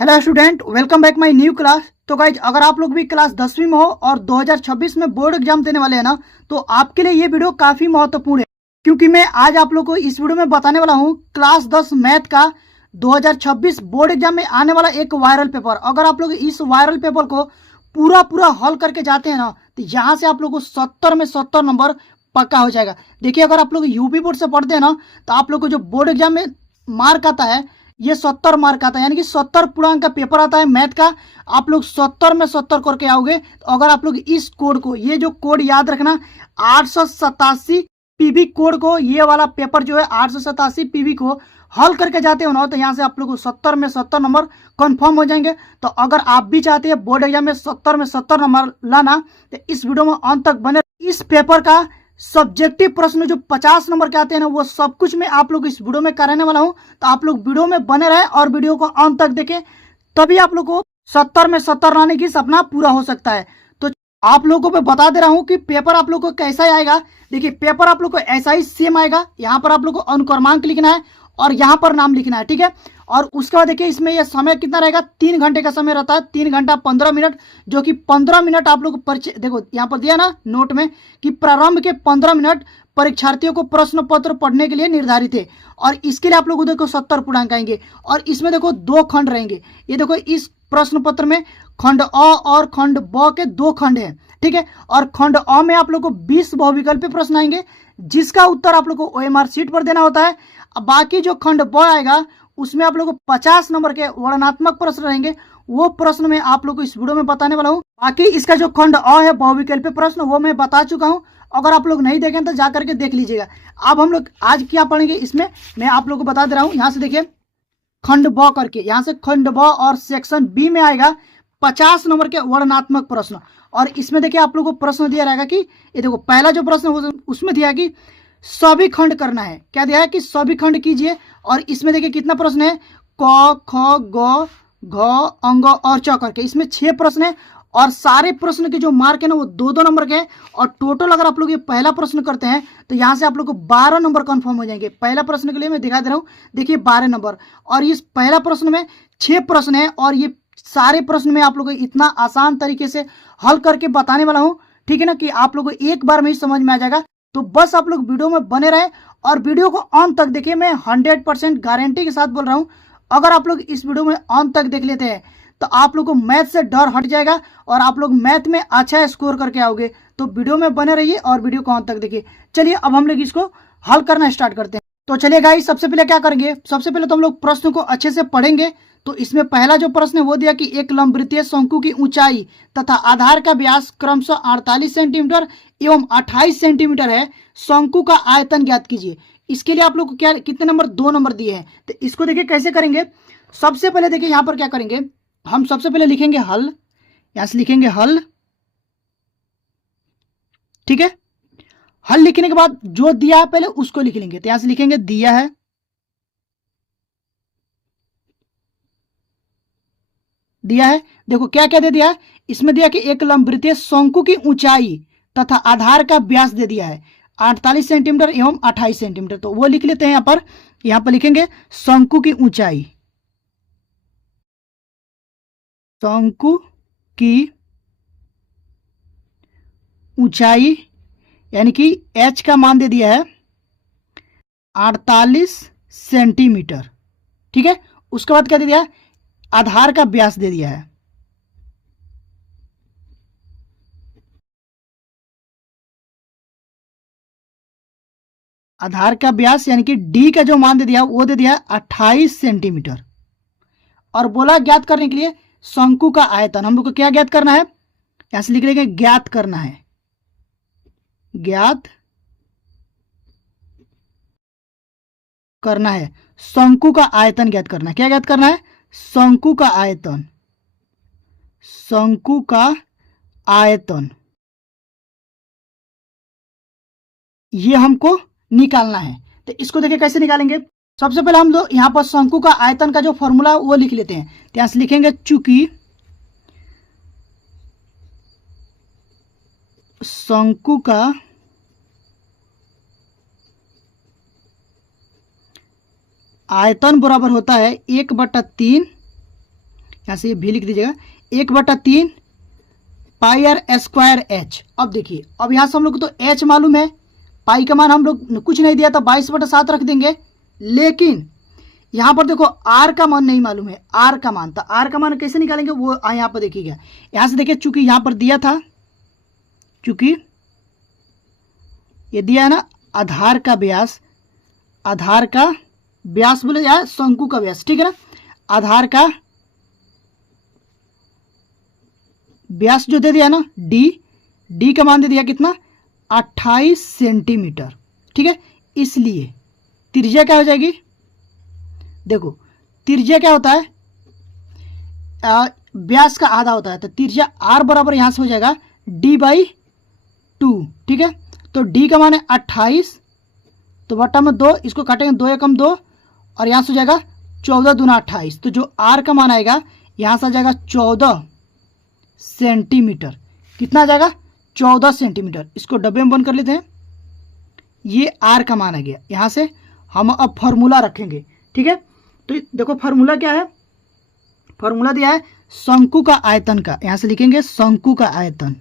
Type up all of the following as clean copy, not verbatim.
Hello student, welcome back my new class. तो guys, अगर आप लोग भी क्लास 10वीं में हो और 2026 में बोर्ड एग्जाम देने वाले हैं ना, तो आपके लिए ये वीडियो काफी महत्वपूर्ण है, क्योंकि मैं आज आप लोग को इस वीडियो में बताने वाला हूँ क्लास 10 मैथ का 2026 बोर्ड एग्जाम में आने वाला एक वायरल पेपर। अगर आप लोग इस वायरल पेपर को पूरा पूरा हल करके जाते हैं ना, तो यहाँ से आप लोग को 70 में 70 नंबर पक्का हो जाएगा। देखिए, अगर आप लोग यूपी बोर्ड से पढ़ते हैं ना, तो आप लोग को जो बोर्ड एग्जाम में मार्क आता है, ये 70 मार्क आता है, यानी कि 70 पूर्णांक का पेपर आता है मैथ का। आप लोग 70 में 70 करके आओगे। तो अगर आप लोग इस कोड को, ये जो कोड याद रखना, 887 पीवी कोड को, ये वाला पेपर जो है 887 पीवी को हल करके जाते हो ना, तो यहाँ से आप लोग को 70 में 70 नंबर कंफर्म हो जाएंगे। तो अगर आप भी चाहते हैं बोर्ड एग्जाम में 70 में 70 नंबर लाना, तो इस वीडियो में अंत तक बने। इस पेपर का सब्जेक्टिव प्रश्न जो 50 नंबर के आते हैं ना, वो सब कुछ मैं आप लोग इस वीडियो में कराने वाला हूं। तो आप लोग वीडियो में बने रहे और वीडियो को अंत तक देखें, तभी आप लोग को 70 में 70 लाने की सपना पूरा हो सकता है। तो आप लोगों को मैं बता दे रहा हूं कि पेपर आप लोग को कैसा आएगा। देखिए, पेपर आप लोग को ऐसा ही सेम आएगा। यहाँ पर आप लोग को अनुक्रमांक लिखना है और यहाँ पर नाम लिखना है, ठीक है। और उसके बाद देखिए, इसमें यह समय कितना रहेगा, 3 घंटे का समय रहता है, 3 घंटा 15 मिनट, जो कि 15 मिनट आप लोग परिचय, देखो यहाँ पर दिया ना नोट में कि प्रारंभ के 15 मिनट परीक्षार्थियों को प्रश्न पत्र पढ़ने के लिए निर्धारित है। और इसके लिए आप लोग देखो 70 पूर्णांक आएंगे। और इसमें देखो 2 खंड रहेंगे। ये देखो, इस प्रश्न पत्र में खंड अ और खंड ब के 2 खंड है, ठीक है। और खंड अ में आप लोग को 20 बहुविकल्पीय प्रश्न आएंगे, जिसका उत्तर आप लोग को ओएमआर शीट पर देना होता है। अब बाकी जो खंड ब आएगा, उसमें आप लोग को 50 नंबर के वर्णनात्मक प्रश्न रहेंगे। वो प्रश्न मैं आप लोग को इस वीडियो में बताने वाला हूँ। बाकी इसका जो खंड अ है, बहुविकल्पीय प्रश्न, वो मैं बता चुका हूँ। अगर आप लोग नहीं देखें तो जाकर के देख लीजिएगा। अब हम लोग आज क्या पढ़ेंगे, इसमें मैं आप लोग को बता दे रहा हूँ। यहाँ से देखिए, खंड ब करके, यहाँ से खंड ब और सेक्शन बी में आएगा 50 नंबर के वर्णनात्मक प्रश्न। और इसमें देखिए, आप लोग को प्रश्न दिया रहेगा कि, ये देखो पहला जो प्रश्न उसमें दिया कि सभी खंड करना है। क्या दिया है कि सभी खंड कीजिए। और इसमें देखिए कितना प्रश्न है, क ख ग घ अंग और च करके, इसमें 6 प्रश्न है। और सारे प्रश्न के जो मार्क है ना, वो 2-2 नंबर के हैं। और टोटल अगर आप लोग ये पहला प्रश्न करते हैं, तो यहाँ से आप लोग को 12 नंबर कंफर्म हो जाएंगे। पहला प्रश्न के लिए मैं दिखा दे रहा हूँ, देखिए 12 नंबर। और इस पहला प्रश्न में 6 प्रश्न है, और ये सारे प्रश्न में आप लोग को इतना आसान तरीके से हल करके बताने वाला हूँ, ठीक है ना, कि आप लोग को एक बार में ही समझ में आ जाएगा। तो बस आप लोग वीडियो में बने रहे और वीडियो को अंत तक देखिए। मैं 100% गारंटी के साथ बोल रहा हूँ, अगर आप लोग इस वीडियो में अंत तक देख लेते हैं, तो आप लोग को मैथ से डर हट जाएगा और आप लोग मैथ में अच्छा स्कोर करके आओगे। तो वीडियो में बने रहिए और वीडियो को अंत तक देखिए। चलिए, अब हम लोग इसको हल करना स्टार्ट करते हैं। तो चलिए गाइस, सबसे पहले क्या करेंगे, सबसे पहले तो हम लोग प्रश्न को अच्छे से पढ़ेंगे। तो इसमें पहला जो प्रश्न है वो दिया कि एक लंबवृत्तीय शंकु की ऊंचाई तथा आधार का व्यास क्रमशः 48 सेंटीमीटर एवं 28 सेंटीमीटर है। शंकु का आयतन ज्ञात कीजिए। इसके लिए आप लोग को क्या, कितने नंबर, 2 नंबर दिए हैं। तो इसको देखिए कैसे करेंगे। सबसे पहले देखिए, यहाँ पर क्या करेंगे, हम सबसे पहले लिखेंगे हल। यहां से लिखेंगे हल, ठीक है। हल लिखने के बाद जो दिया है पहले उसको लिख लेंगे। तो यहां से लिखेंगे दिया है, दिया है। देखो क्या क्या दे दिया है, इसमें दिया कि एक लंबवृत्तीय शंकु की ऊंचाई तथा आधार का व्यास दे दिया है 48 सेंटीमीटर एवं 28 सेंटीमीटर। तो वो लिख लेते हैं। यहां पर लिखेंगे शंकु की ऊंचाई, शंकु की ऊंचाई, यानी कि h का मान दे दिया है 48 सेंटीमीटर, ठीक है। उसके बाद क्या दे दिया है, आधार का व्यास दे दिया है, आधार का व्यास यानी कि d का जो मान दे दिया वो दे दिया है 28 सेंटीमीटर। और बोला ज्ञात करने के लिए शंकु का आयतन। हम लोग को क्या ज्ञात करना है, यहां से लिख लेंगे ज्ञात करना है, ज्ञात करना है। शंकु का आयतन ज्ञात करना है। क्या ज्ञात करना है, शंकु का आयतन, शंकु का आयतन, ये हमको निकालना है। तो इसको देखिए कैसे निकालेंगे। सबसे पहले हम लोग यहां पर शंकु का आयतन का जो फॉर्मूला वो लिख लेते हैं। तो यहां से लिखेंगे चूंकि शंकु का आयतन बराबर होता है 1/3 यहाँ से ये भी लिख दीजिएगा 1/3 पाई आर स्क्वायर एच। अब देखिए, अब यहाँ से हम लोग को तो एच मालूम है, पाई का मान हम लोग कुछ नहीं दिया था, 22/7 रख देंगे। लेकिन यहाँ पर देखो आर का मान नहीं मालूम है, आर का मान, तो आर का मान कैसे निकालेंगे वो यहाँ पर देखिएगा। यहाँ से देखिए, चूंकि यहाँ पर दिया था, चूंकि ये दिया है ना आधार का व्यास, आधार का व्यास बोले या शंकु का व्यास, ठीक है ना। आधार का व्यास जो दे दिया ना डी का मान दे दिया कितना, 28 सेंटीमीटर, ठीक है। इसलिए त्रिज्या क्या हो जाएगी, देखो त्रिज्या क्या होता है, व्यास का आधा होता है, तो त्रिज्या आर बराबर यहाँ से हो जाएगा d/2, ठीक है। तो d का मान है 28, तो बट्टा में 2, इसको काटेंगे 2 एकम 2, और यहाँ से हो जाएगा 14 दूना 28, तो जो r का मान आएगा यहाँ से आ जाएगा 14 सेंटीमीटर। कितना आ जाएगा, 14 सेंटीमीटर। इसको डब्बे में बंद कर लेते हैं, ये r का मान आ गया। यहाँ से हम अब फॉर्मूला रखेंगे, ठीक है। तो देखो फॉर्मूला क्या है, फॉर्मूला दिया है शंकु का आयतन का, यहाँ से लिखेंगे शंकु का आयतन,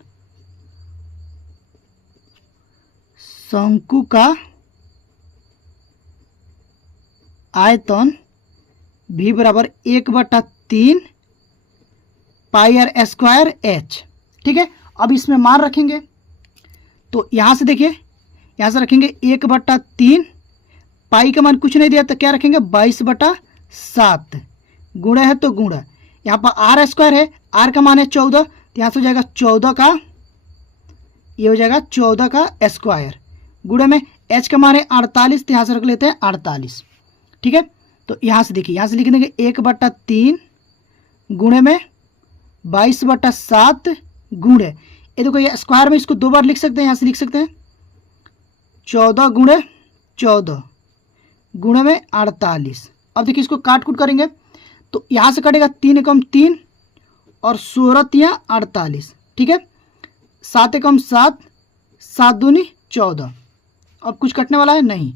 शंकु का आयतन v बराबर 1/3 पाई आर स्क्वायर एच, ठीक है। अब इसमें मान रखेंगे, तो यहाँ से देखिए, यहाँ से रखेंगे 1/3, पाई का मान कुछ नहीं दिया तो क्या रखेंगे 22/7, गुणा है तो गुणा, यहाँ पर आर स्क्वायर है, आर का मान है 14, तो यहाँ से हो जाएगा 14 का, ये हो जाएगा 14 का स्क्वायर, गुणे में एच का मान है 48, तो यहाँ से रख लेते हैं 48, ठीक है। तो यहाँ से देखिए, यहाँ से लिख देंगे 1/3 गुणे में 22/7 गुणे, ये देखो ये स्क्वायर में इसको 2 बार लिख सकते हैं, यहाँ से लिख सकते हैं 14 गुणे 14 गुणे में 48। अब देखिए इसको काट कूट करेंगे, तो यहाँ से कटेगा 3 एकम 3 और 16 48, ठीक है। 7 एकम 7, 7 दूनी 14, अब कुछ कटने वाला है नहीं।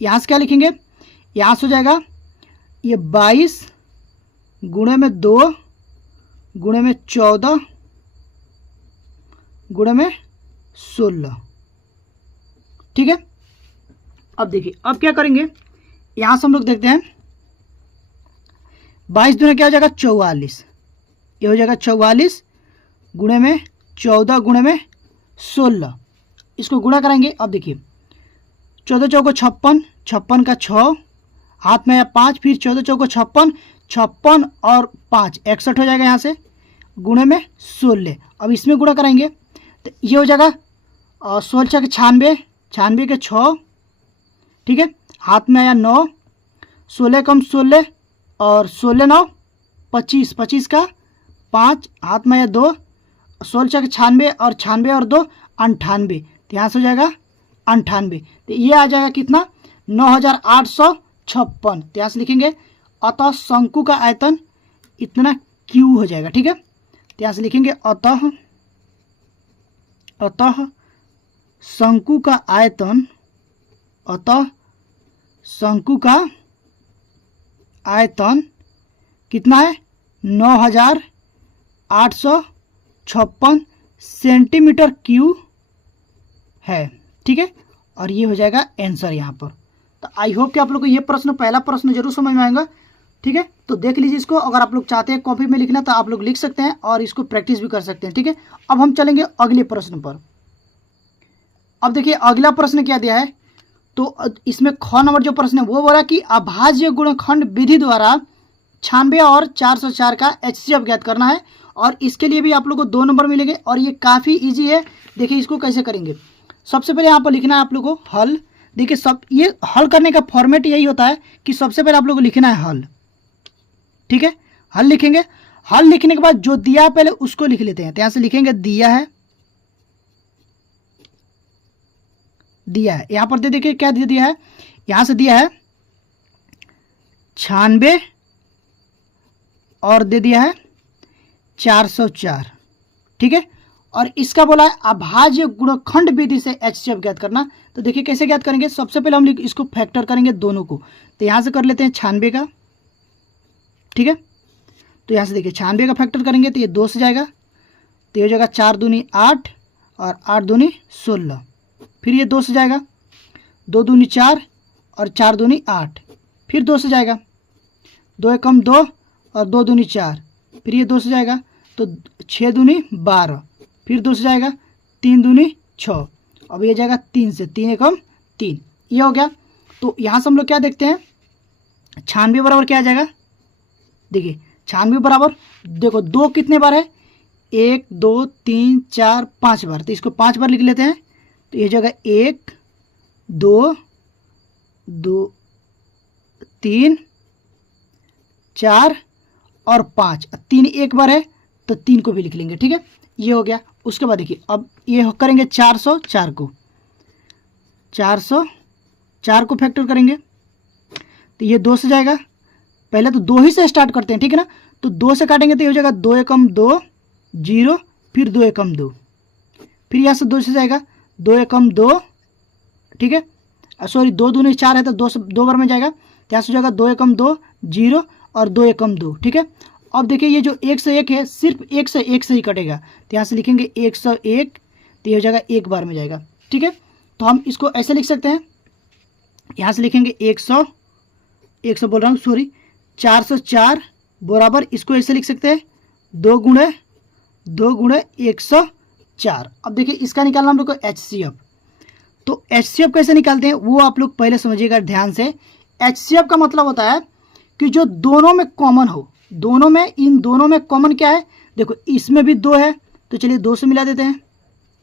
यहाँ से क्या लिखेंगे, यहाँ से हो जाएगा ये 22 गुणे में 2 गुणे में 14 गुणे में 16, ठीक है। अब देखिए, अब क्या करेंगे, यहाँ से हम लोग देखते हैं 22 दूना क्या हो जाएगा 44, ये हो जाएगा 44 गुणे में 14 गुणे में 16, इसको गुणा कराएंगे। अब देखिए 14 चौको 56, 56 का 6, हाथ में 5, फिर 14 चौको 56, 56 और 5 61 हो जाएगा, यहाँ से गुणे में 16। अब इसमें गुणा कराएंगे तो ये हो जाएगा 16 के 96, 96 के 6, ठीक है। हाथ में आया 9, 16 कम 16 और 16 9 25, 25 का 5, हाथ में आया 2, 16 के 96 और 96 और 2 98, तो यहाँ से हो जाएगा 98, तो ये आ जाएगा कितना 9856, तो यहाँ से लिखेंगे अतः शंकु का आयतन इतना क्यू हो जाएगा, ठीक है। तो यहाँ से लिखेंगे अतः शंकु का आयतन, अतः शंकु का आयतन कितना है 9856 सेंटीमीटर क्यू है, ठीक है। और ये हो जाएगा आंसर यहाँ पर। तो आई होप कि आप लोग को ये प्रश्न, पहला प्रश्न जरूर समझ में आएगा, ठीक है। तो देख लीजिए इसको, अगर आप लोग चाहते हैं कॉपी में लिखना तो आप लोग लिख सकते हैं और इसको प्रैक्टिस भी कर सकते हैं, ठीक है। अब हम चलेंगे अगले प्रश्न पर। अब देखिए अगला प्रश्न क्या दिया है, तो इसमें ख नंबर जो प्रश्न है वो बोला कि अभाज्य गुणनखंड विधि द्वारा 96 और 404 का HCF ज्ञात करना है, और इसके लिए भी आप लोग को 2 नंबर मिलेंगे, और ये काफ़ी ईजी है। देखिए इसको कैसे करेंगे, सबसे पहले यहाँ पर लिखना है आप लोग को हल। देखिए सब ये हल करने का फॉर्मेट यही होता है कि सबसे पहले आप लोग को लिखना है हल, ठीक है। हल लिखेंगे, हल लिखने के बाद जो दिया है पहले उसको लिख लेते हैं, तो यहाँ से लिखेंगे दिया है, दिया है, यहाँ पर दे देखिए क्या दे दिया है, यहाँ से दिया है 96 और दे दिया है 404, ठीक है। और इसका बोला है अभाज्य गुणनखंड विधि से HCF ज्ञात करना। तो देखिए कैसे ज्ञात करेंगे, सबसे पहले हम इसको फैक्टर करेंगे दोनों को, तो यहाँ से कर लेते हैं 96 का, ठीक है। तो यहाँ से देखिए 96 का फैक्टर करेंगे तो ये 2 से जाएगा, तो ये हो जाएगा 4 दूनी 8 और 8 दूनी 16। फिर ये 2 से जाएगा, 2 दूनी 4 और 4 दूनी 8। फिर 2 से जाएगा, 2 एकम 2 और 2 दूनी 4। फिर ये 2 से जाएगा तो 6 दूनी 12। फिर 2 से जाएगा, 3 दूनी 6। अब ये जाएगा 3 से, 3 एकम 3, ये हो गया। तो यहाँ से हम लोग क्या देखते हैं, 96 बराबर क्या आ जाएगा, देखिए 96 बराबर, देखो 2 कितने बार है, 1 2 3 4 5 बार, तो इसको 5 बार लिख लेते हैं। तो ये जगह 1 2 2 3 4 और 5, 3 एक बार है तो 3 को भी लिख लेंगे, ठीक है, ये हो गया। उसके बाद देखिए अब ये करेंगे 404 को, 404 को फैक्टर करेंगे तो ये 2 से जाएगा, पहले तो 2 ही से स्टार्ट करते हैं, ठीक है ना। तो 2 से काटेंगे तो ये हो जाएगा 2 एकम 2 0, फिर 2 एकम 2, फिर यहाँ से 2 से जाएगा 2 एकम 2, ठीक है, सॉरी 2 दूनी 4 है तो 2 से 2 बार में जाएगा, तो यहाँ से हो जाएगा 2 एकम 2 0 और 2 एकम 2, ठीक है। अब देखिए ये जो 1 से 1 है सिर्फ 1 से 1 से ही कटेगा, तो यहाँ से लिखेंगे 101, तो ये हो जाएगा 1 बार में जाएगा, ठीक है। तो हम इसको ऐसे लिख सकते हैं, यहाँ से लिखेंगे 100 बोल रहा हूँ सॉरी 404 बराबर, इसको ऐसे लिख सकते हैं 2 गुणे 104। अब देखिए इसका निकालना हम लोग को HCF, तो HCF कैसे निकालते हैं वो आप लोग पहले समझिएगा ध्यान से। HCF का मतलब होता है कि जो दोनों में कॉमन हो, दोनों में, इन दोनों में कॉमन क्या है, देखो इसमें भी 2 है तो चलिए 2 से मिला देते हैं,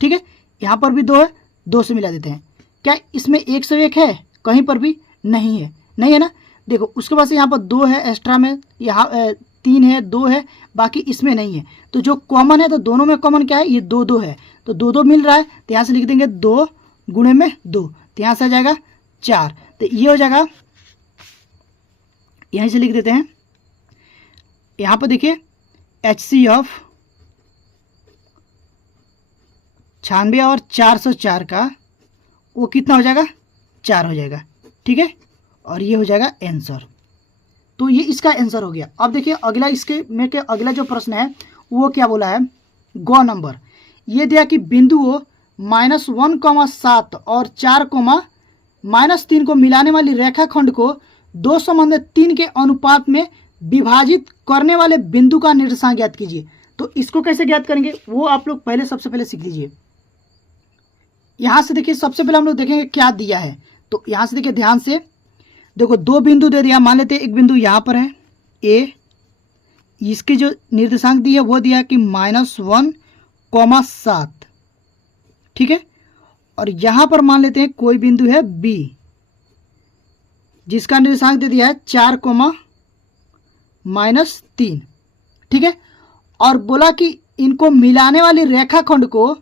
ठीक है, यहाँ पर भी 2 है 2 से मिला देते हैं। क्या इसमें 101 है, कहीं पर भी नहीं है, नहीं है ना। देखो उसके बाद से यहाँ पर 2 है एक्स्ट्रा में, यहाँ 3 है 2 है, बाकी इसमें नहीं है। तो जो कॉमन है तो दोनों में कॉमन क्या है, ये 2 है, तो 2 मिल रहा है, तो यहाँ से लिख देंगे 2 गुणे में 2, तो यहाँ से आ जाएगा 4, तो ये हो जाएगा, यहीं से लिख देते हैं। यहाँ पर देखिए HCF 96 और 404 का वो कितना हो जाएगा, 4 हो जाएगा, ठीक है, और ये हो जाएगा आंसर। तो ये इसका आंसर हो गया। अब देखिए अगला इसके में के अगला जो प्रश्न है वो क्या बोला है, गौ नंबर ये दिया कि बिंदुओं -1,7 और 4,-3 को मिलाने वाली रेखाखंड को 2:3 के अनुपात में विभाजित करने वाले बिंदु का निर्देशांक ज्ञात कीजिए। तो इसको कैसे ज्ञात करेंगे वो आप लोग पहले सबसे पहले सीख लीजिए। यहाँ से देखिए सबसे पहले हम लोग देखेंगे क्या दिया है। तो यहाँ से देखिए ध्यान से, देखो 2 बिंदु दे दिया, मान लेते हैं एक बिंदु यहाँ पर है ए, इसकी जो निर्देशांक दी है वो दिया कि -1,7, ठीक है, और यहाँ पर मान लेते हैं कोई बिंदु है बी जिसका निर्देशांक दे दिया है 4,-3, ठीक है, और बोला कि इनको मिलाने वाली रेखाखंड को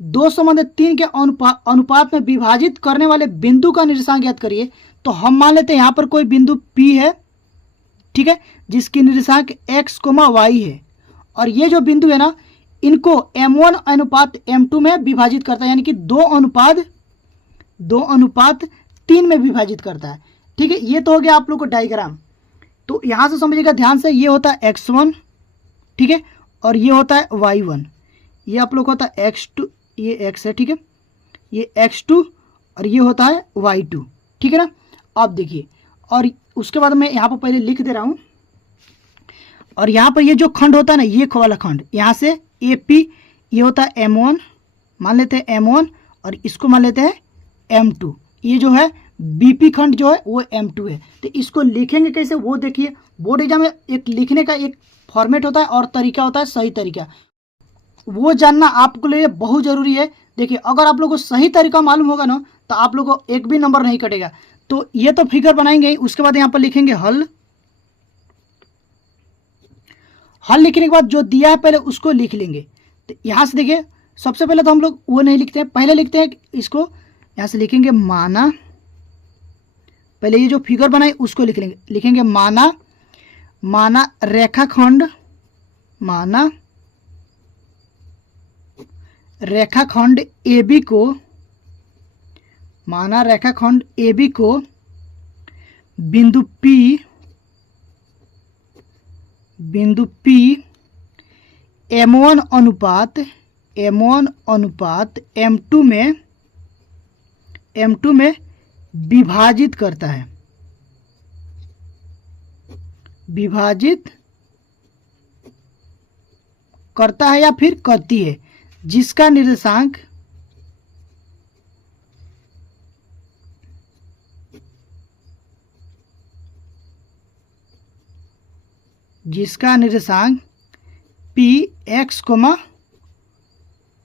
2:3 के अनुपात में विभाजित करने वाले बिंदु का निर्देशांक ज्ञात करिए। तो हम मान लेते हैं यहाँ पर कोई बिंदु P है, ठीक है, जिसकी निर्देशांक x, y है, और ये जो बिंदु है ना इनको M1 अनुपात M2 में विभाजित करता है, यानी कि 2:3 में विभाजित करता है, ठीक है। ये तो हो गया आप लोग को डायग्राम। तो यहाँ से समझिएगा ध्यान से, ये होता है x1, ठीक है, और ये होता है y1, ये आप लोग होता है x2, ये x है, ठीक है, ये x2 और ये होता है y2, ठीक है ना। अब देखिए, और उसके बाद मैं यहाँ पर पहले लिख दे रहा हूँ, और यहाँ पर ये जो खंड होता है ना, ये वाला खंड, यहाँ से AP ये होता है M1, मान लेते हैं M1, और इसको मान लेते हैं M2, ये जो है BP खंड जो है वो M2 है। तो इसको लिखेंगे कैसे वो देखिए, बोर्ड एग्जाम में एक लिखने का एक फॉर्मेट होता है और तरीका होता है, सही तरीका, वो जानना आपके लिए बहुत ज़रूरी है। देखिए अगर आप लोगों को सही तरीका मालूम होगा ना तो आप लोगों को एक भी नंबर नहीं कटेगा। तो ये तो फिगर बनाएंगे ही, उसके बाद यहाँ पर लिखेंगे हल। हल लिखने के बाद जो दिया है पहले उसको लिख लेंगे। तो यहाँ से देखिए सबसे पहले तो हम लोग वो नहीं लिखते हैं, पहले लिखते हैं इसको, यहाँ से लिखेंगे माना, पहले ये जो फिगर बनाए उसको लिख लेंगे, लिखेंगे माना रेखाखंड, माना रेखाखंड AB को, माना रेखाखंड AB को बिंदु P बिंदु P M1 अनुपात M2 में विभाजित करता है, या फिर करती है, जिसका निर्देशांक P x,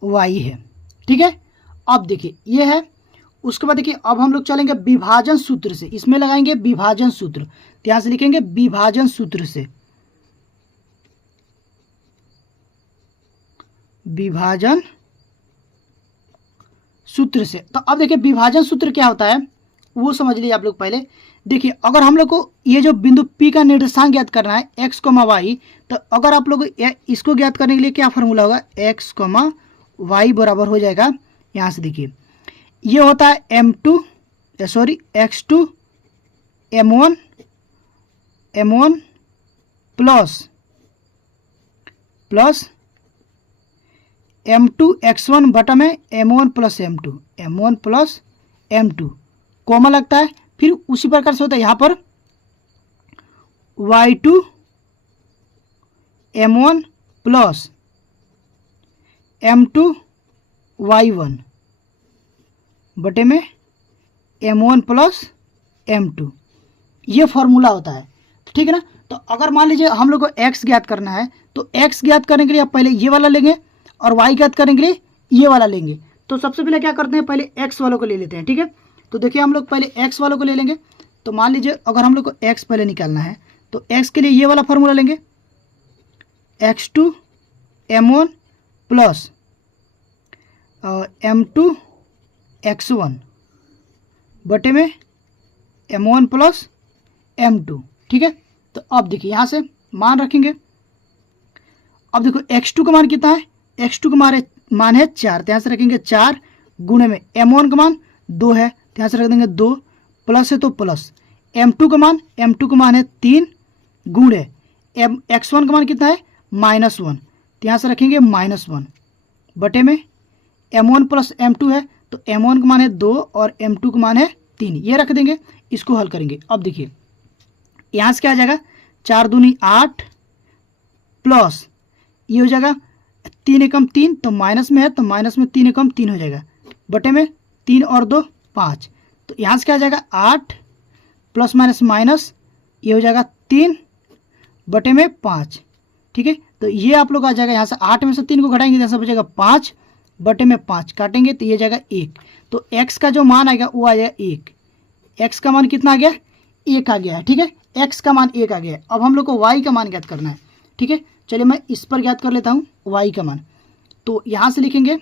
y है। ठीक है, अब देखिए ये है। उसके बाद देखिए अब हम लोग चलेंगे विभाजन सूत्र से, इसमें लगाएंगे विभाजन सूत्र। यहाँ से लिखेंगे विभाजन सूत्र से, तो अब देखिए विभाजन सूत्र क्या होता है वो समझ लीजिए आप लोग। पहले देखिए अगर हम लोग को ये जो बिंदु P का निर्देशांक ज्ञात करना है x, y, तो अगर आप लोग इसको ज्ञात करने के लिए क्या फार्मूला होगा, x, y बराबर हो जाएगा, यहाँ से देखिए ये होता है x2 m1 plus m2 x1 बटा में m1 प्लस m2 कॉमन लगता है। फिर उसी प्रकार से होता है यहाँ पर y2 m1 plus m2 y1 बटे में m1 प्लस m2, ये फॉर्मूला होता है। ठीक है ना। तो अगर मान लीजिए हम लोग को x ज्ञात करना है, तो x ज्ञात करने के लिए आप पहले ये वाला लेंगे और y ज्ञात करने के लिए ये वाला लेंगे। तो सबसे पहले क्या करते हैं, पहले x वालों को ले लेते हैं। ठीक है, तो देखिए हम लोग पहले x वालों को ले लेंगे। तो मान लीजिए अगर हम लोग को x पहले निकालना है, तो x के लिए ये वाला फार्मूला लेंगे, x2 m1 plus m2 x1 बटे में m1 प्लस m2। ठीक है, तो अब देखिए यहाँ से मान रखेंगे। अब देखो x2 का मान कितना है, x2 का मान है 4, तो यहाँ से रखेंगे 4 गुणे में m1 का मान 2 है, तो यहाँ से रख देंगे 2, प्लस है तो प्लस m2 का मान है 3 गुणे x1 का मान कितना है -1, तो यहाँ से रखेंगे -1 बटे में m1 प्लस m2 है, तो m1 का मान है 2 और m2 का मान है 3, ये रख देंगे। इसको हल करेंगे। अब देखिए यहाँ से क्या आ जाएगा, 4 दूनी 8 प्लस ये हो जाएगा 3 एकम 3, तो माइनस में है, तो माइनस में 3 एकम 3 हो जाएगा, बटे में 3 और 2 5, तो यहाँ से क्या आ जाएगा 8 प्लस माइनस माइनस, ये हो जाएगा 3 बटे में 5। ठीक है, तो ये आप लोग आ जाएगा, यहाँ से 8 में से 3 को घटाएंगे, यहाँ से बचेगा 5 बटे में 5, काटेंगे तो ये जाएगा 1। तो x का जो मान आएगा वो आ जाएगा 1। x का मान कितना आ गया, 1 आ गया है। ठीक है, x का मान 1 आ गया है। अब हम लोग को y का मान ज्ञात करना है। ठीक है, चलिए मैं इस पर ज्ञात कर लेता हूँ y का मान। तो यहाँ से लिखेंगे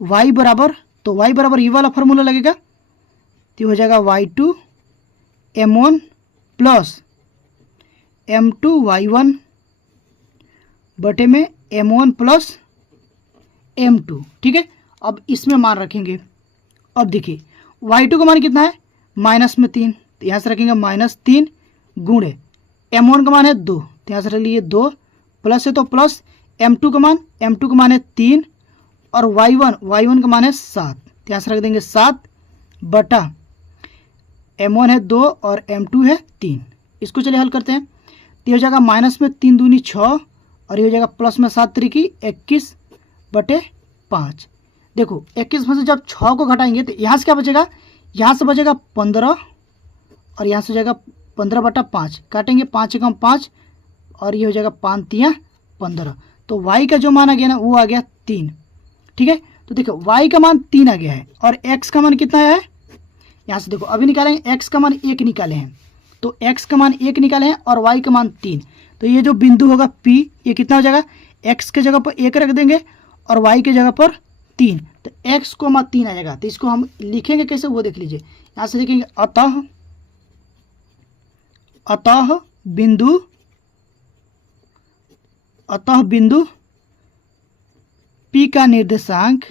y बराबर, तो y बराबर ये वाला फार्मूला लगेगा, तो हो जाएगा y2 m1 plus m2 y1 बटे में m1 प्लस m2। ठीक है, अब इसमें मान रखेंगे। अब देखिए y2 का मान कितना है -3, तो यहाँ से रखेंगे -3 गुणे m1 का मान है 2, तो यहाँ से रख लीजिए 2, प्लस है तो प्लस m2 का मान है 3 और y1 का मान है 7, तो यहाँ से रख देंगे 7 बटा m1 है 2 और m2 है 3। इसको चलिए हल करते हैं। तो ये हो जाएगा माइनस में 3 दूनी 6 और ये हो जाएगा प्लस में 7 त्रिकी 21 बटे 5। देखो 21 में से जब 6 को घटाएंगे तो यहाँ से क्या बचेगा, यहाँ से बचेगा 15 और यहाँ से हो जाएगा 15 बटा 5, काटेंगे 5 एकम 5 और ये हो जाएगा 5 तिया 15। तो y का जो मान आ गया ना वो आ गया 3। ठीक है, तो देखो y का मान 3 आ गया है और x का मान कितना है, यहाँ से देखो अभी निकालेंगे, x का मान 1 निकाले हैं, तो x का मान 1 निकाले हैं और y का मान 3। तो ये जो बिंदु होगा P, ये कितना हो जाएगा, x के जगह पर 1 रख देंगे और y के जगह पर 3, तो x को मान 3 आ जाएगा। तो इसको हम लिखेंगे कैसे वो देख लीजिए। यहाँ से लिखेंगे अतः बिंदु P का निर्देशांक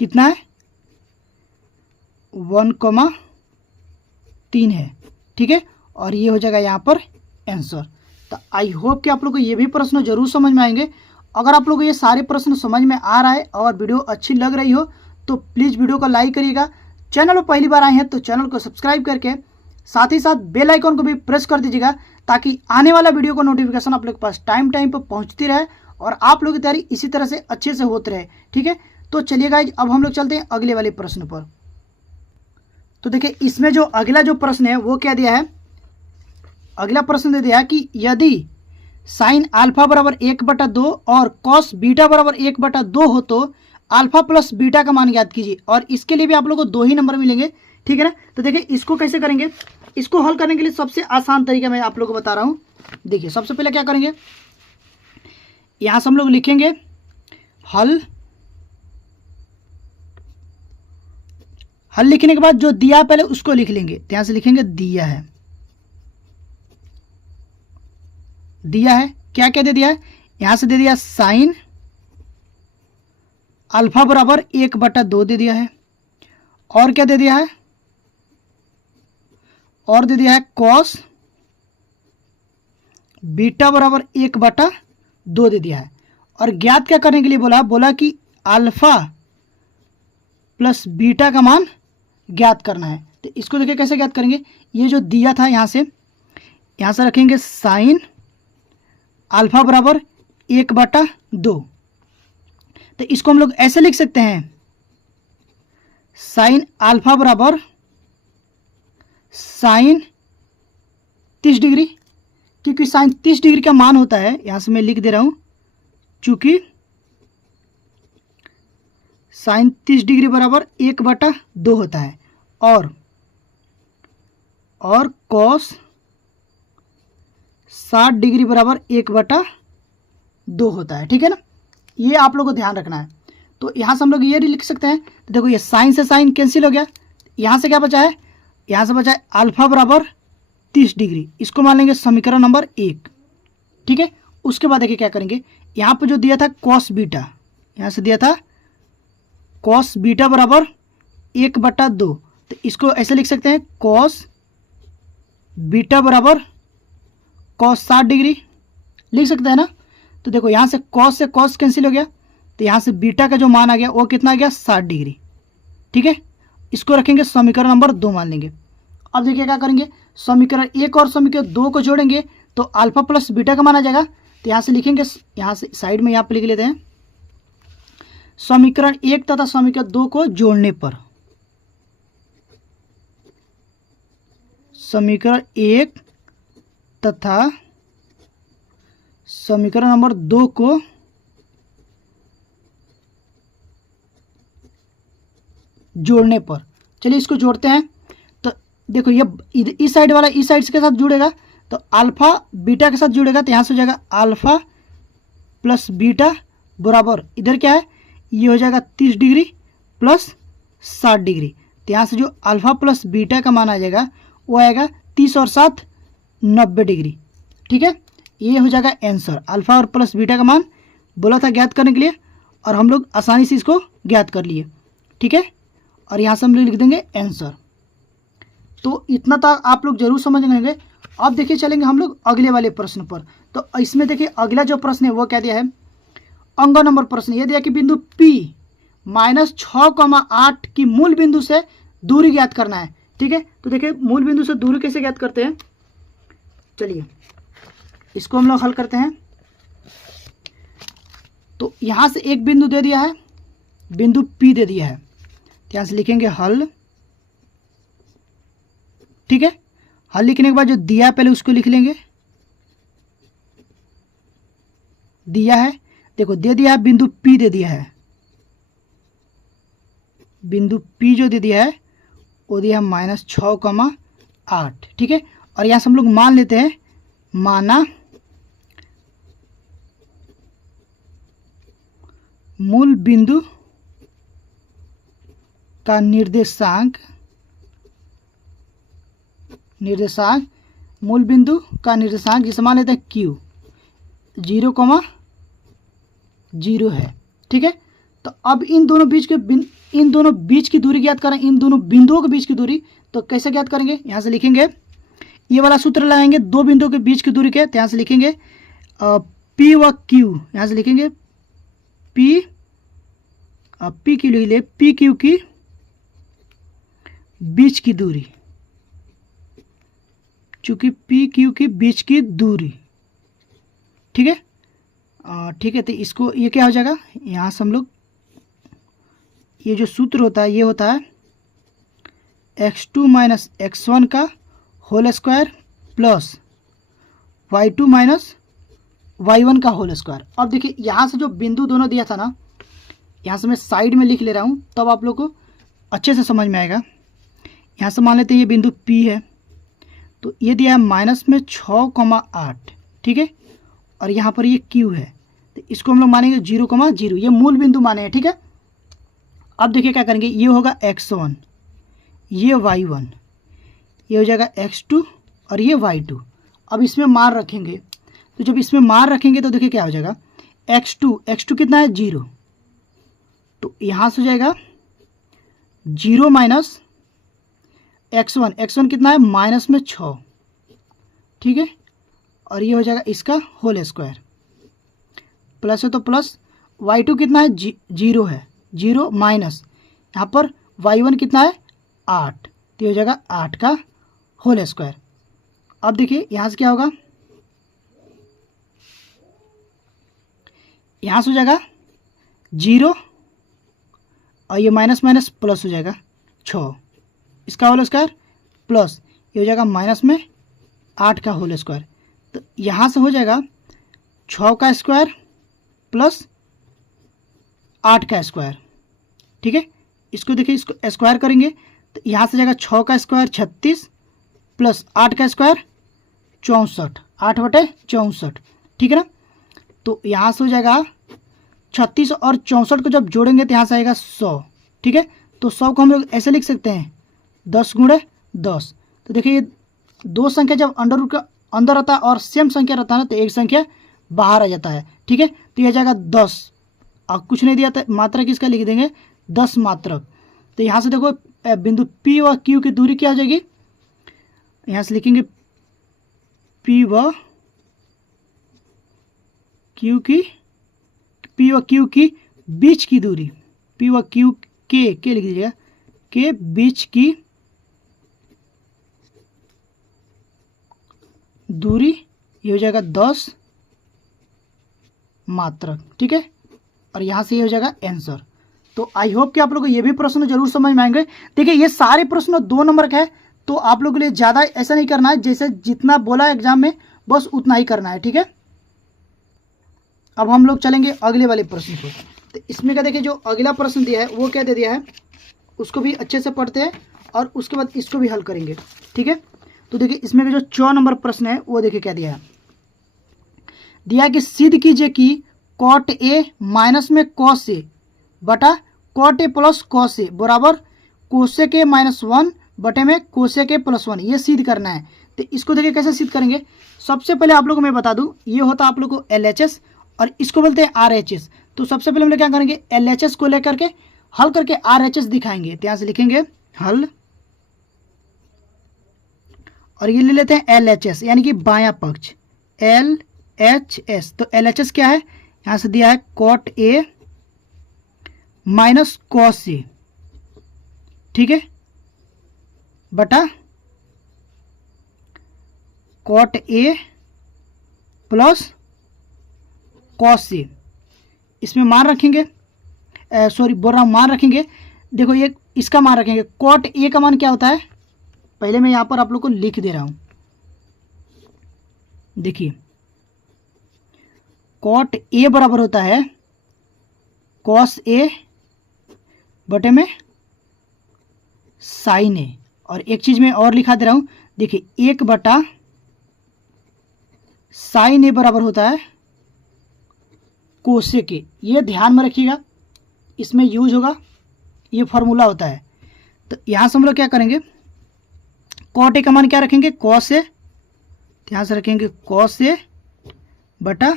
कितना है 1,3 है। ठीक है, और ये हो जाएगा यहाँ पर आंसर। तो आई होप कि आप लोग को ये भी प्रश्न जरूर समझ में आएंगे। अगर आप लोग को ये सारे प्रश्न समझ में आ रहा है और वीडियो अच्छी लग रही हो तो प्लीज़ वीडियो को लाइक करिएगा। चैनल पर पहली बार आए हैं तो चैनल को सब्सक्राइब करके साथ ही साथ बेल आइकन को भी प्रेस कर दीजिएगा, ताकि आने वाला वीडियो का नोटिफिकेशन आप लोग के पास टाइम पर पहुँचती रहे और आप लोग की तैयारी इसी तरह से अच्छे से होती रहे। ठीक है, तो चलिए गाइज अब हम लोग चलते हैं अगले वाले प्रश्न पर। तो देखिए इसमें जो अगला जो प्रश्न है वो क्या दिया है, अगला प्रश्न दे दिया है कि यदि साइन अल्फा बराबर 1/2 और कॉस बीटा बराबर 1/2 हो तो अल्फा प्लस बीटा का मान ज्ञात कीजिए। और इसके लिए भी आप लोगों को 2 ही नंबर मिलेंगे, ठीक है ना। तो देखिए इसको कैसे करेंगे, इसको हल करने के लिए सबसे आसान तरीका मैं आप लोगों को बता रहा हूँ। देखिए सबसे पहले क्या करेंगे, यहाँ से हम लोग लिखेंगे हल लिखने के बाद जो दिया है पहले उसको लिख लेंगे। तो यहाँ से लिखेंगे दिया है, क्या क्या दे दिया है, यहाँ से दे दिया साइन अल्फा बराबर 1/2 दे दिया है, और क्या दे दिया है, और दे दिया है कॉस बीटा बराबर 1/2 दे दिया है। और ज्ञात क्या करने के लिए बोला कि अल्फा प्लस बीटा का मान ज्ञात करना है। तो इसको देखिए कैसे ज्ञात करेंगे, ये जो दिया था यहाँ से रखेंगे साइन अल्फा बराबर 1/2। तो इसको हम लोग ऐसे लिख सकते हैं, साइन अल्फा बराबर साइन 30 डिग्री, क्योंकि साइन 30 डिग्री का मान होता है, यहाँ से मैं लिख दे रहा हूँ, चूंकि साइन 30 डिग्री बराबर 1/2 होता है, और कॉस 60 डिग्री बराबर 1/2 होता है। ठीक है ना, ये आप लोगों को ध्यान रखना है। तो यहाँ से हम लोग ये लिख सकते हैं। तो देखो ये साइन से साइन कैंसिल हो गया, यहाँ से क्या बचा है, यहाँ से बचा है अल्फा बराबर 30 डिग्री, इसको मान लेंगे समीकरण नंबर 1। ठीक है, उसके बाद देखिए क्या करेंगे, यहाँ पर जो दिया था कॉस बीटा, यहाँ से दिया था कॉस बीटा बराबर 1/2। तो इसको ऐसे लिख सकते हैं, कॉस बीटा बराबर कॉस 60 डिग्री लिख सकते हैं ना। तो देखो यहाँ से कॉस कैंसिल हो गया, तो यहाँ से बीटा का जो मान आ गया वो कितना आ गया, 60 डिग्री। ठीक है, इसको रखेंगे समीकरण नंबर 2 मान लेंगे। अब देखिए क्या करेंगे, समीकरण 1 और समीकरण 2 को जोड़ेंगे तो अल्फा प्लस बीटा का मान आ जाएगा। तो यहाँ से लिखेंगे, यहाँ से साइड में यहाँ पर लिख लेते हैं, समीकरण 1 तथा समीकरण 2 को जोड़ने पर, समीकरण 1 तथा समीकरण नंबर 2 को जोड़ने पर, चलिए इसको जोड़ते हैं। तो देखो ये इस साइड वाला इस साइड के साथ जुड़ेगा, तो अल्फा बीटा के साथ जुड़ेगा, तो यहाँ से हो जाएगा अल्फा प्लस बीटा बराबर, इधर क्या है, ये हो जाएगा 30 डिग्री प्लस 60 डिग्री। तो यहाँ से जो अल्फा प्लस बीटा का मान आ जाएगा वो आएगा 30 और 7 90 डिग्री। ठीक है, ये हो जाएगा आंसर। अल्फा और प्लस बीटा का मान बोला था ज्ञात करने के लिए, और हम लोग आसानी से इसको ज्ञात कर लिए। ठीक है, और यहाँ से हम लोग लिख देंगे आंसर। तो इतना तक आप लोग जरूर समझ गए। अब देखिए चलेंगे हम लोग अगले वाले प्रश्न पर। तो इसमें देखिए अगला जो प्रश्न है वो क्या दिया है, अंग नंबर प्रश्न ये दिया कि बिंदु P -6,8 की मूल बिंदु से दूरी ज्ञात करना है। ठीक है, तो देखिए मूल बिंदु से दूरी कैसे ज्ञात करते हैं, चलिए इसको हम लोग हल करते हैं। तो यहाँ से एक बिंदु दे दिया है, बिंदु P दे दिया है, तो यहाँ से लिखेंगे हल। ठीक है, हल लिखने के बाद जो दिया है पहले उसको लिख लेंगे, दिया है, देखो दे दिया है बिंदु P दे दिया है, बिंदु P जो दे दिया है वो दिया है -6,8। ठीक है, और यहाँ से हम लोग मान लेते हैं, माना मूल बिंदु का निर्देशांक मूल बिंदु का निर्देशांक जिसे मान लेते हैं Q 0,0 है। ठीक है, तो अब इन दोनों बीच की दूरी ज्ञात करें, इन दोनों बिंदुओं के बीच की दूरी। तो कैसे ज्ञात करेंगे, यहाँ से लिखेंगे ये वाला सूत्र लगाएंगे, दो बिंदुओं के बीच की दूरी के, तो यहाँ से लिखेंगे पी व क्यू, यहाँ से लिखेंगे पी क्यू लिख ले, पी क्यू की बीच की दूरी, चूंकि पी क्यू की बीच की दूरी, ठीक है। ठीक है, तो इसको ये क्या हो जाएगा, यहाँ से हम लोग ये जो सूत्र होता है ये होता है x2 माइनस x1 का whole square plus y2 minus y1 का होल स्क्वायर। अब देखिए यहाँ से जो बिंदु दोनों दिया था ना, यहाँ से मैं साइड में लिख ले रहा हूँ, तब आप लोग को अच्छे से समझ में आएगा। यहाँ से मान लेते हैं ये बिंदु P है, तो ये दिया है माइनस में 6,8, ठीक है, और यहाँ पर ये Q है, तो इसको हम लोग मानेंगे 0,0, ये मूल बिंदु माने हैं, ठीक है। अब देखिए क्या करेंगे, ये होगा x1, ये y1, ये हो जाएगा x2 और ये y2। अब इसमें मान रखेंगे, तो जब इसमें मान रखेंगे तो देखिए क्या हो जाएगा, x2 कितना है 0, तो यहाँ से हो जाएगा 0 माइनस x1 कितना है माइनस में 6, ठीक है, और ये हो जाएगा इसका होल स्क्वायर, प्लस है तो प्लस, y2 कितना है 0 है, 0 माइनस यहाँ पर y1 कितना है 8, तो ये हो जाएगा 8 का होल स्क्वायर। अब देखिए यहाँ से क्या होगा, यहाँ से हो जाएगा 0 और ये माइनस माइनस प्लस हो जाएगा 6, इसका होल स्क्वायर प्लस ये हो जाएगा माइनस में 8 का होल स्क्वायर, तो यहाँ से हो जाएगा 6 का स्क्वायर प्लस 8 का स्क्वायर, ठीक है। इसको देखिए, इसको स्क्वायर करेंगे तो यहाँ से जाएगा 6 का स्क्वायर 36 प्लस 8 का स्क्वायर 64, 8/64, ठीक है ना। तो यहाँ से हो जाएगा 36 और 64 को जब जोड़ेंगे तो यहाँ से आएगा 100, ठीक है। तो 100 को हम लोग ऐसे लिख सकते हैं 10 × 10। तो देखिए ये दो संख्या जब अंडर रूट का अंदर रहता है और सेम संख्या रहता है ना, तो एक संख्या बाहर आ जाता है, ठीक है। तो यह जाएगा 10, अब कुछ नहीं दिया था, मात्रक इसका लिख देंगे 10 मात्रक। तो यहाँ से देखो बिंदु P व Q की दूरी क्या हो जाएगी, यहाँ से लिखेंगे P व Q की बीच की दूरी, P व Q के लिख दीजिएगा, के बीच की दूरी, ये हो जाएगा 10 मात्रक, ठीक है, और यहाँ से ये हो जाएगा आंसर। तो आई होप कि आप लोगों को ये भी प्रश्न जरूर समझ में आएंगे। देखिए ये सारे प्रश्न 2 नंबर का है, तो आप लोगों के लिए ज़्यादा ऐसा नहीं करना है, जैसे जितना बोला एग्जाम में बस उतना ही करना है, ठीक है। अब हम लोग चलेंगे अगले वाले प्रश्न को। तो इसमें क्या देखिए, जो अगला प्रश्न दिया है वो क्या दे दिया है, उसको भी अच्छे से पढ़ते हैं और उसके बाद इसको भी हल करेंगे, ठीक है। तो देखिए इसमें का जो 4 नंबर प्रश्न है वो देखिए क्या दिया है, दिया कि सिद्ध कीजिए कि कॉट ए माइनस में कॉस ए बटा cot A plus cos A बराबर कोसेक ए -1 बटे में कोसेक ए +1, ये सिद्ध करना है। तो इसको देखिए कैसे सिद्ध करेंगे। सबसे पहले आप लोगों को मैं बता दूं, ये होता है आप लोग को LHS और इसको बोलते हैं RHS। तो सबसे पहले हम लोग क्या करेंगे, LHS को लेकर के हल करके RHS दिखाएंगे। तो यहाँ से लिखेंगे हल, और ये ले लेते हैं LHS यानी कि बायां पक्ष, LHS। तो LHS क्या है, यहाँ से दिया है cot A minus cos A, ठीक है, बटा cot A plus cos A. इसमें मान रखेंगे, सॉरी बोल रहा हूँ मान रखेंगे, देखो ये इसका मान रखेंगे। कॉट ए का मान क्या होता है, पहले मैं यहाँ पर आप लोग को लिख दे रहा हूँ। देखिए कॉट ए बराबर होता है कॉस ए बटे में साइन ए। और एक चीज़ मैं और लिखा दे रहा हूँ, देखिए 1 बटा साइन ए बराबर होता है कोसेक ए। ये ध्यान में रखिएगा, इसमें यूज होगा, ये फॉर्मूला होता है। तो यहाँ से हम लोग क्या करेंगे, कॉट ए का मान क्या रखेंगे, कॉस ए, यहाँ से रखेंगे कॉस ए बटा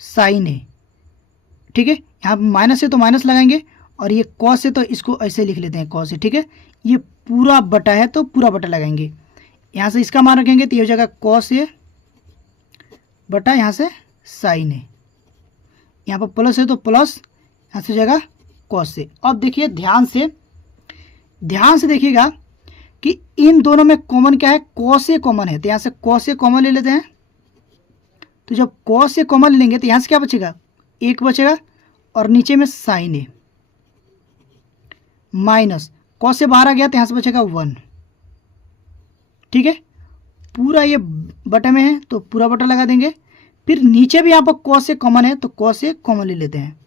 साइन ए, ठीक है। यहाँ माइनस है तो माइनस लगाएंगे, और ये कॉस है तो इसको ऐसे लिख लेते हैं कॉस है, ठीक है। ये पूरा बटा है तो पूरा बटा लगाएंगे। यहाँ से इसका मान रखेंगे तो ये हो जाएगा कॉस ए बटा यहाँ से साइन ए। यहाँ पर प्लस है तो प्लस यहाँ से हो जाएगा कॉस ए। अब देखिए ध्यान से देखिएगा कि इन दोनों में कॉमन क्या है, कॉस ए कॉमन है, तो यहाँ से कॉस ए कॉमन ले लेते हैं। तो जब कॉस ए कॉमन लेंगे तो यहाँ से क्या बचेगा, एक बचेगा और नीचे में साइन ए माइनस कॉस से बाहर आ गया तो यहाँ से बचेगा 1। ठीक है, पूरा ये बटे में है तो पूरा बटा लगा देंगे। फिर नीचे भी यहाँ पर कॉस से कॉमन है तो कॉस से कॉमन ले लेते हैं।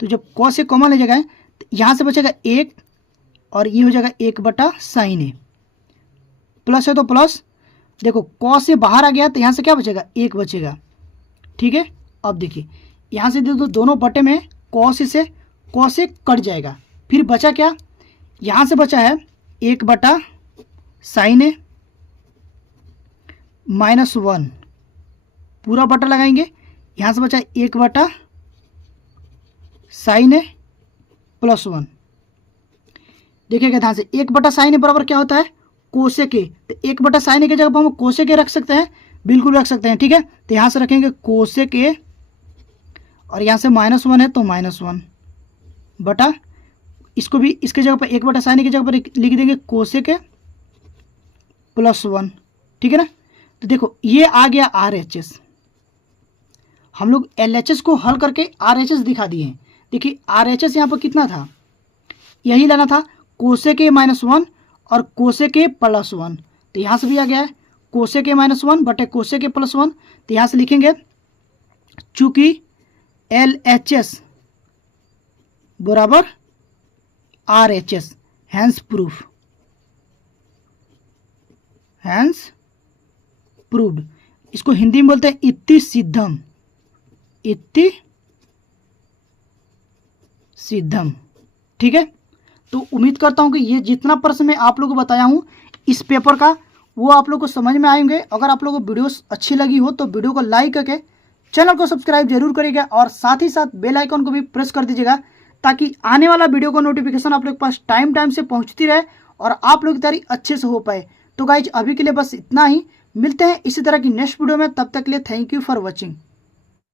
तो जब कॉस से कॉमन ले जाएगा तो यहाँ से बचेगा 1 और ये हो जाएगा 1 बटा साइन ए। प्लस है तो प्लस, देखो कॉस से बाहर आ गया तो यहाँ से क्या बचेगा, 1 बचेगा। ठीक है, अब देखिए यहाँ से देखो दोनों बटे में कॉस से कट जाएगा। फिर बचा क्या, यहाँ से बचा है 1 बटा साइन ए माइनस 1, पूरा बटा लगाएंगे। यहाँ से बचा 1 बटा साइन ए प्लस 1। देखिएगा ध्यान से, 1 बटा साइन ए बराबर क्या होता है, कोसेक ए। तो 1 बटा साइन ए की जगह पर हम कोसेक ए रख सकते हैं, बिल्कुल रख सकते हैं। ठीक है, तो यहाँ से रखेंगे कोसेक ए और यहाँ से -1 है तो -1 बटा, इसको भी इसके जगह पर 1 बटा साइन ए की जगह पर लिख देंगे कोसेक ए प्लस 1। ठीक है ना, तो देखो ये आ गया RHS। हम लोग LHS को हल करके RHS दिखा दिए हैं। देखिए RHS यहाँ पर कितना था, यही लाना था, कोसेक ए -1 और कोसेक ए प्लस 1। तो यहाँ से भी आ गया है कोसेक ए -1 बटे कोसेक ए प्लस 1। तो यहाँ से लिखेंगे चूंकि LHS बराबर RHS, हैंस प्रूव्ड। इसको हिंदी में बोलते हैं इत्ति सिद्धम। ठीक है, तो उम्मीद करता हूं कि ये जितना प्रश्न मैं आप लोगों को बताया हूं इस पेपर का वो आप लोगों को समझ में आएंगे। अगर आप लोगों को वीडियो अच्छी लगी हो तो वीडियो को लाइक करके चैनल को सब्सक्राइब जरूर करिएगा और साथ ही साथ बेल आइकन को भी प्रेस कर दीजिएगा ताकि आने वाला वीडियो का नोटिफिकेशन आप लोग के पास टाइम से पहुंचती रहे और आप लोग की तैयारी अच्छे से हो पाए। तो गाइज अभी के लिए बस इतना ही, मिलते हैं इसी तरह की नेक्स्ट वीडियो में, तब तक के लिए थैंक यू फॉर वॉचिंग।